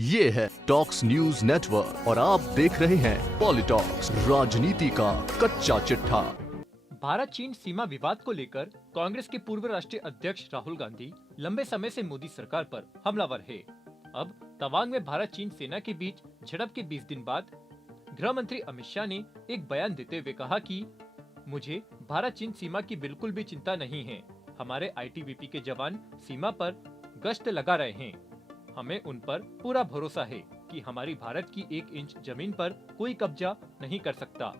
ये है talks news network और आप देख रहे हैं पॉलिटॉक्स, राजनीति का कच्चा चिट्ठा। भारत चीन सीमा विवाद को लेकर कांग्रेस के पूर्व राष्ट्रीय अध्यक्ष राहुल गांधी लंबे समय से मोदी सरकार पर हमलावर है। अब तवांग में भारत चीन सेना के बीच झड़प के 20 दिन बाद गृह मंत्री अमित शाह ने एक बयान देते हुए कहा कि मुझे भारत चीन सीमा की बिल्कुल भी चिंता नहीं है। हमारे आईटीबीपी के जवान सीमा पर गश्त लगा रहे हैं। हमें उन पर पूरा भरोसा है कि हमारी भारत की 1 इंच जमीन पर कोई कब्जा नहीं कर सकता।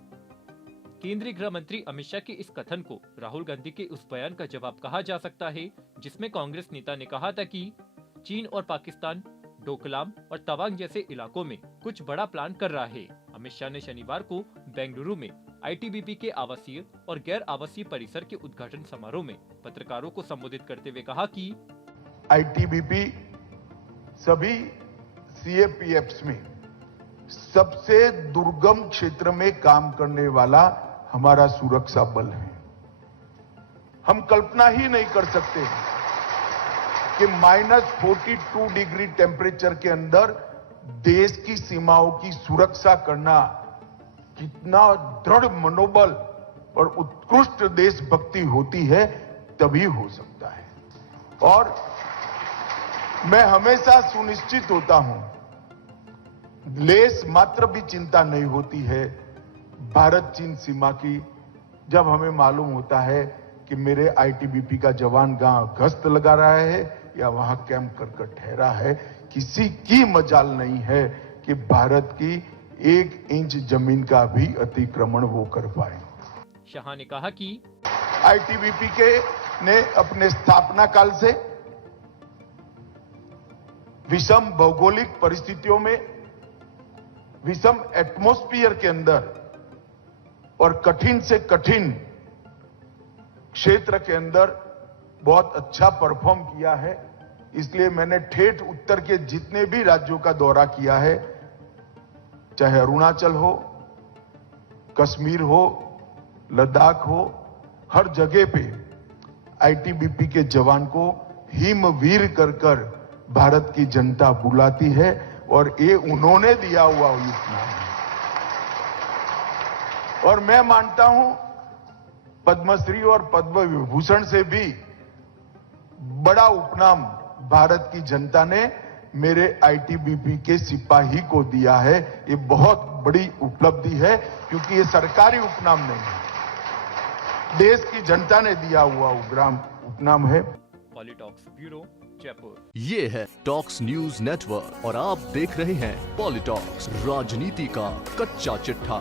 केंद्रीय गृह मंत्री अमित शाह के इस कथन को राहुल गांधी के उस बयान का जवाब कहा जा सकता है जिसमें कांग्रेस नेता ने कहा था कि चीन और पाकिस्तान डोकलाम और तवांग जैसे इलाकों में कुछ बड़ा प्लान कर रहा है। अमित शाह ने शनिवार को बेंगलुरु में आईटीबीपी के आवासीय और गैर आवासीय परिसर के उद्घाटन समारोह में पत्रकारों को संबोधित करते हुए कहा कि आईटीबीपी सभी सीएपीएफ्स में सबसे दुर्गम क्षेत्र में काम करने वाला हमारा सुरक्षा बल है। हम कल्पना ही नहीं कर सकते कि -42 डिग्री टेम्परेचर के अंदर देश की सीमाओं की सुरक्षा करना कितना दृढ़ मनोबल और उत्कृष्ट देशभक्ति होती है, तभी हो सकता है। और मैं हमेशा सुनिश्चित होता हूं, लेस मात्र भी चिंता नहीं होती है भारत चीन सीमा की, जब हमें मालूम होता है कि मेरे आईटीबीपी का जवान गश्त लगा रहा है या वहां कैंप कर ठहरा है। किसी की मजाल नहीं है कि भारत की 1 इंच जमीन का भी अतिक्रमण वो कर पाए। शाह ने कहा कि आईटीबीपी के ने अपने स्थापना काल से विषम भौगोलिक परिस्थितियों में, विषम एटमॉस्फेयर के अंदर और कठिन से कठिन क्षेत्र के अंदर बहुत अच्छा परफॉर्म किया है। इसलिए मैंने ठेठ उत्तर के जितने भी राज्यों का दौरा किया है, चाहे अरुणाचल हो, कश्मीर हो, लद्दाख हो, हर जगह पे आईटीबीपी के जवान को हिमवीर कर भारत की जनता बुलाती है और ये उन्होंने दिया हुआ उपनाम है। और मैं मानता हूं पद्मश्री और पद्म विभूषण से भी बड़ा उपनाम भारत की जनता ने मेरे आईटीबीपी के सिपाही को दिया है। ये बहुत बड़ी उपलब्धि है, क्योंकि ये सरकारी उपनाम नहीं है, देश की जनता ने दिया हुआ उपनाम है। पॉलिटॉक्स ब्यूरो, जयपुर। ये है टॉक्स न्यूज नेटवर्क और आप देख रहे हैं पॉलिटॉक्स, राजनीति का कच्चा चिट्ठा।